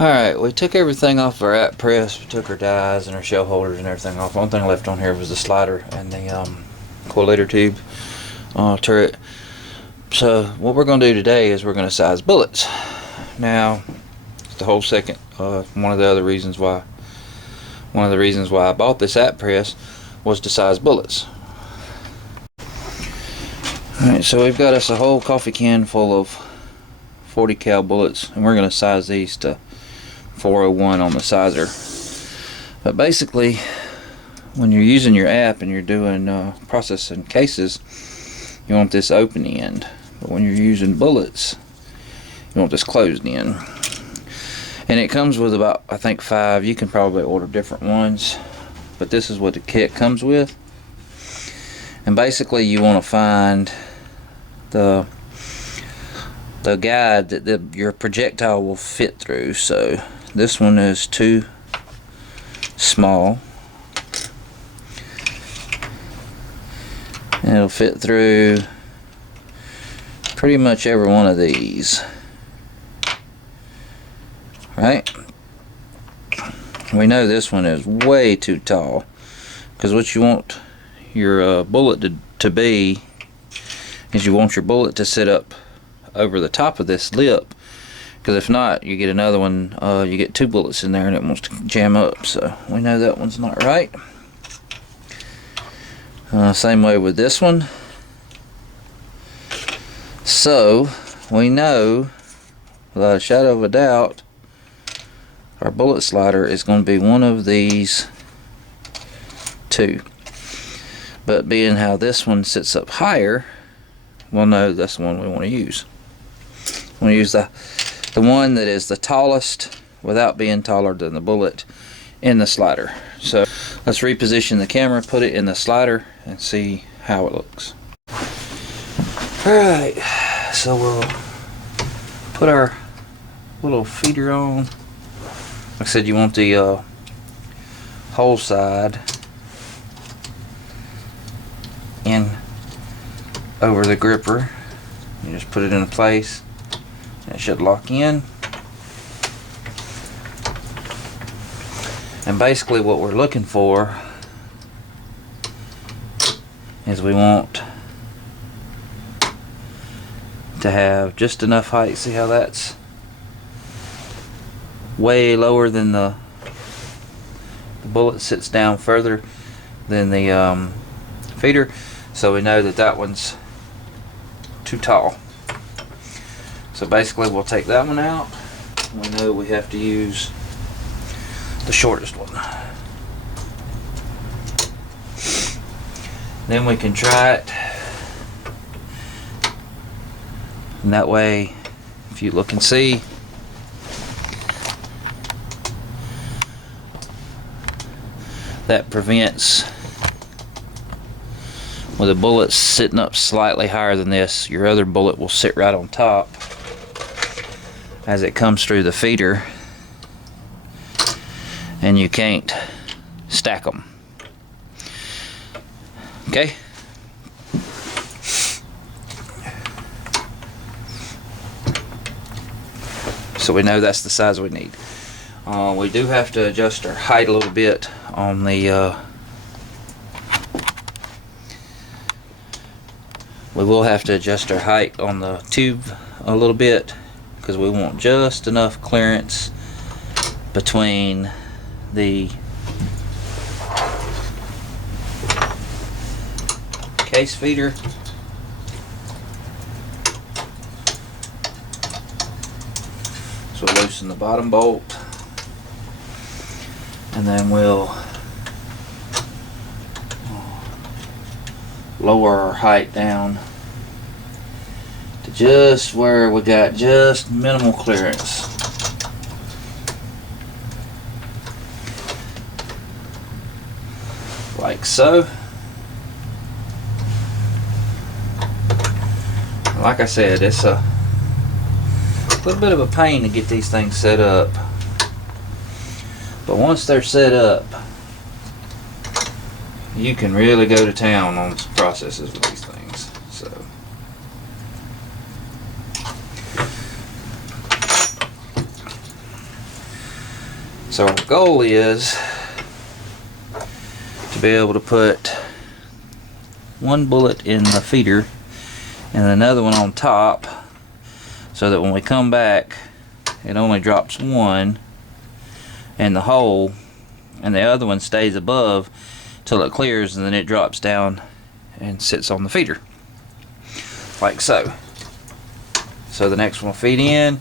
Alright, we took everything off our app press. We took our dies and our shell holders and everything off. One thing left on here was the slider and the coilator tube turret. So what we're going to do today is we're going to size bullets. Now, the whole second, one of the reasons why I bought this app press was to size bullets. Alright, so we've got us a whole coffee can full of 40 cal bullets, and we're going to size these to 401 on the sizer. But basically, when you're using your app and you're doing processing cases, you want this open end. But when you're using bullets, you want this closed end. And it comes with about, I think, 5. You can probably order different ones, but this is what the kit comes with. And basically, you want to find the guide that your projectile will fit through. So this one is too small, and it'll fit through pretty much every one of these, right? We know this one is way too tall, because what you want your bullet to be is you want your bullet to sit up over the top of this lip, because if not, you get another one, you get 2 bullets in there and it wants to jam up. So we know that one's not right. Same way with this one. So we know without a shadow of a doubt our bullet slider is going to be one of these 2. But being how this one sits up higher, we'll know that's the one we want to use. We want to use the one that is the tallest without being taller than the bullet in the slider. So let's reposition the camera, put it in the slider, and see how it looks. Alright, so we'll put our little feeder on. Like I said, you want the whole side in over the gripper. You just put it in place and it should lock in. And basically what we're looking for is we want to have just enough height. See how that's way lower than the bullet sits down further than the feeder, so we know that that one's too tall. So basically we'll take that one out. We know we have to use the shortest one. Then we can try it, and that way, if you look and see, that prevents, with a bullet sitting up slightly higher than this, your other bullet will sit right on top as it comes through the feeder, and you can't stack them. Okay? So we know that's the size we need. We do have to adjust our height a little bit on the we will have to adjust our height on the tube a little bit, because we want just enough clearance between the case feeder so we'll loosen the bottom bolt, and then we'll lower our height down to just where we got just minimal clearance. Like so. Like I said, it's a little bit of a pain to get these things set up, but once they're set up, you can really go to town on some processes with these things. So So our goal is to be able to put one bullet in the feeder and another one on top, so that when we come back it only drops one in the hole and the other one stays above till it clears, and then it drops down and sits on the feeder like so. So the next one will feed in.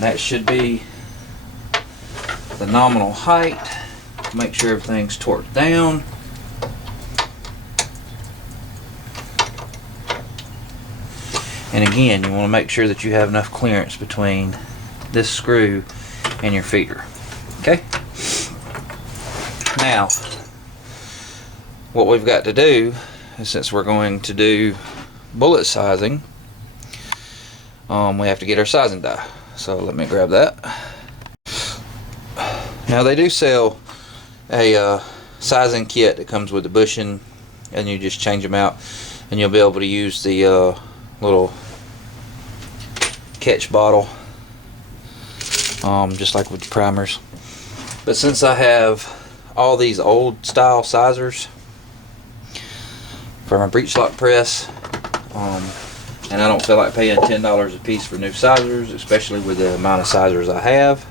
That should be the nominal height. Make sure everything's torqued down. And again, you want to make sure that you have enough clearance between this screw and your feeder. Okay? Now, what we've got to do is, since we're going to do bullet sizing, we have to get our sizing die. So let me grab that. Now they do sell a sizing kit that comes with the bushing, and you just change them out, and you'll be able to use the little catch bottle, just like with the primers. But since I have all these old style sizers for my breech lock press, and I don't feel like paying $10 a piece for new sizers, especially with the amount of sizers I have,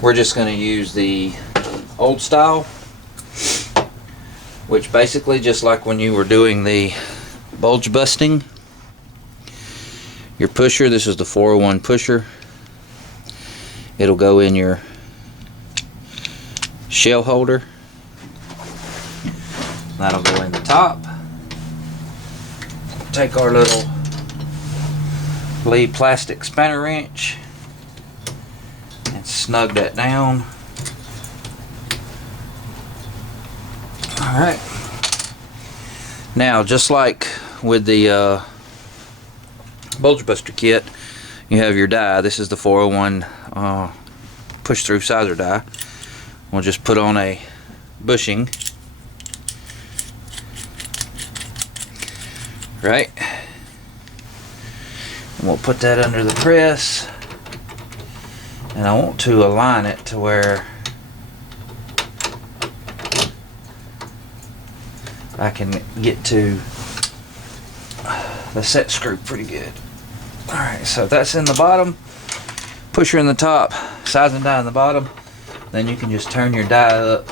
we're just going to use the old style, which basically, just like when you were doing the bulge busting, your pusher, this is the 401 pusher, it'll go in your shell holder, that'll go in the top. Take our little Lee plastic spanner wrench and snug that down. Alright, now just like with the bulge buster kit, you have your die. This is the 401 push through sizer die. We'll just put on a bushing, right, and we'll put that under the press, and I want to align it to where I can get to the set screw pretty good. Alright, so that's in the bottom, pusher in the top, sizing die in the bottom. Then you can just turn your die up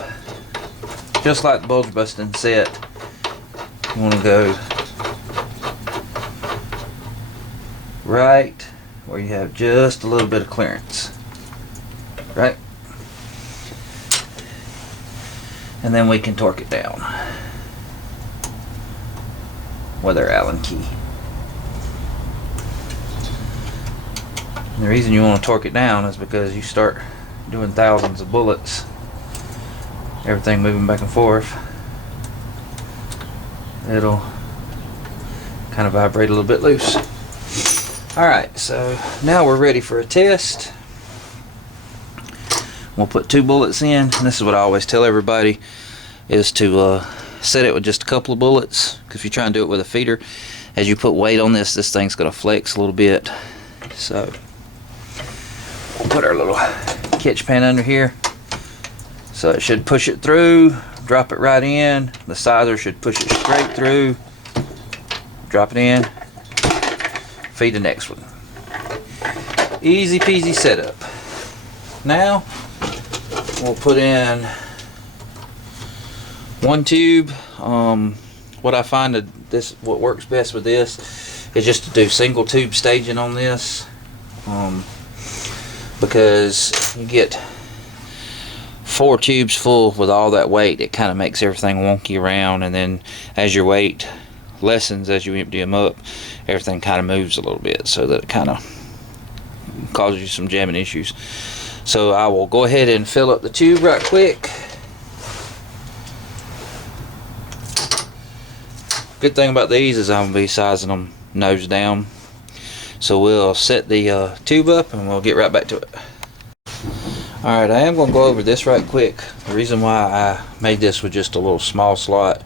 just like the bulge busting set. You want to go right where you have just a little bit of clearance, right, and then we can torque it down with our Allen key. And the reason you want to torque it down is because you start doing thousands of bullets, everything moving back and forth, it'll kind of vibrate a little bit loose. Alright, so now we're ready for a test. We'll put 2 bullets in, and this is what I always tell everybody, is to set it with just a couple of bullets, because if you try and do it with a feeder, as you put weight on this thing's going to flex a little bit. So we'll put our little catch pan under here, so it should push it through, drop it right in. The sizer should push it straight through, drop it in, feed the next one. Easy peasy setup. Now we'll put in 1 tube. What I find that what works best with this is just to do single tube staging on this, because you get 4 tubes full with all that weight. It kind of makes everything wonky around, and then as your weight lessens, as you empty them up, everything kind of moves a little bit, so that it kind of causes you some jamming issues. So I will go ahead and fill up the tube right quick. Good thing about these is I'm going to be sizing them nose down. So we'll set the tube up and we'll get right back to it. Alright, I am going to go over this right quick. The reason why I made this with just a little small slot,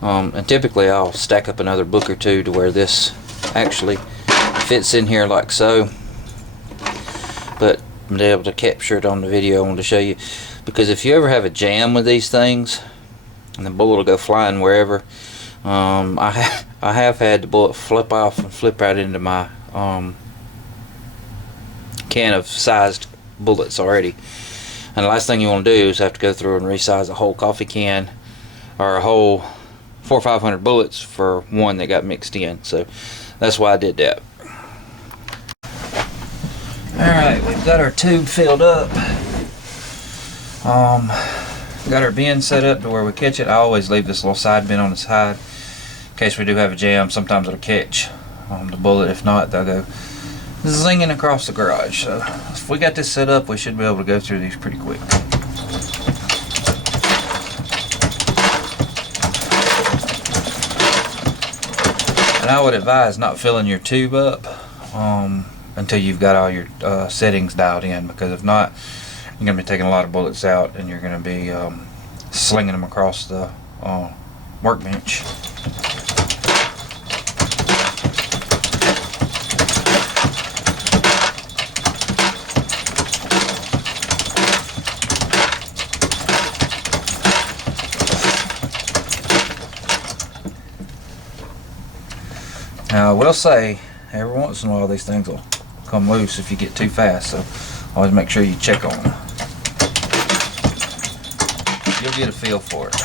and typically I'll stack up another book or two to where this actually fits in here like so. but I'm able to capture it on the video. I wanted to show you, because if you ever have a jam with these things and the bullet will go flying wherever, I have had the bullet flip off and flip right into my can of sized bullets already. And the last thing you want to do is have to go through and resize a whole coffee can or a whole 400 or 500 bullets for one that got mixed in. So that's why I did that. Alright, we've got our tube filled up. Got our bin set up to where we catch it. I always leave this little side bin on the side in case we do have a jam. Sometimes it'll catch the bullet. If not, they'll go zinging across the garage. So if we got this set up, we should be able to go through these pretty quick. And I would advise not filling your tube up until you've got all your settings dialed in, because if not, you're going to be taking a lot of bullets out and you're going to be slinging them across the workbench. Now I will say, every once in a while these things will come loose if you get too fast, so always make sure you check on them. You'll get a feel for it.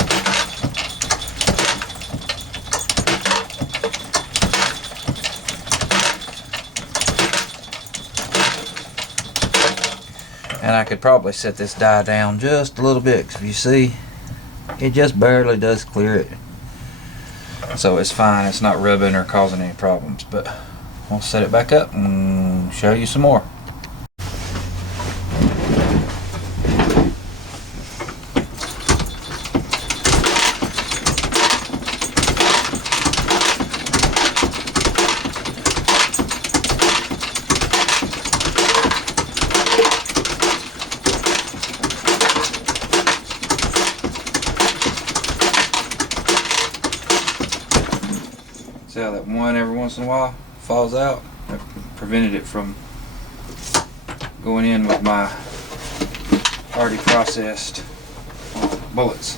And I could probably set this die down just a little bit, because if you see, it just barely does clear it. So it's fine, it's not rubbing or causing any problems, but we'll set it back up and show you some more. See how that one every once in a while falls out? That prevented it from going in with my already processed bullets.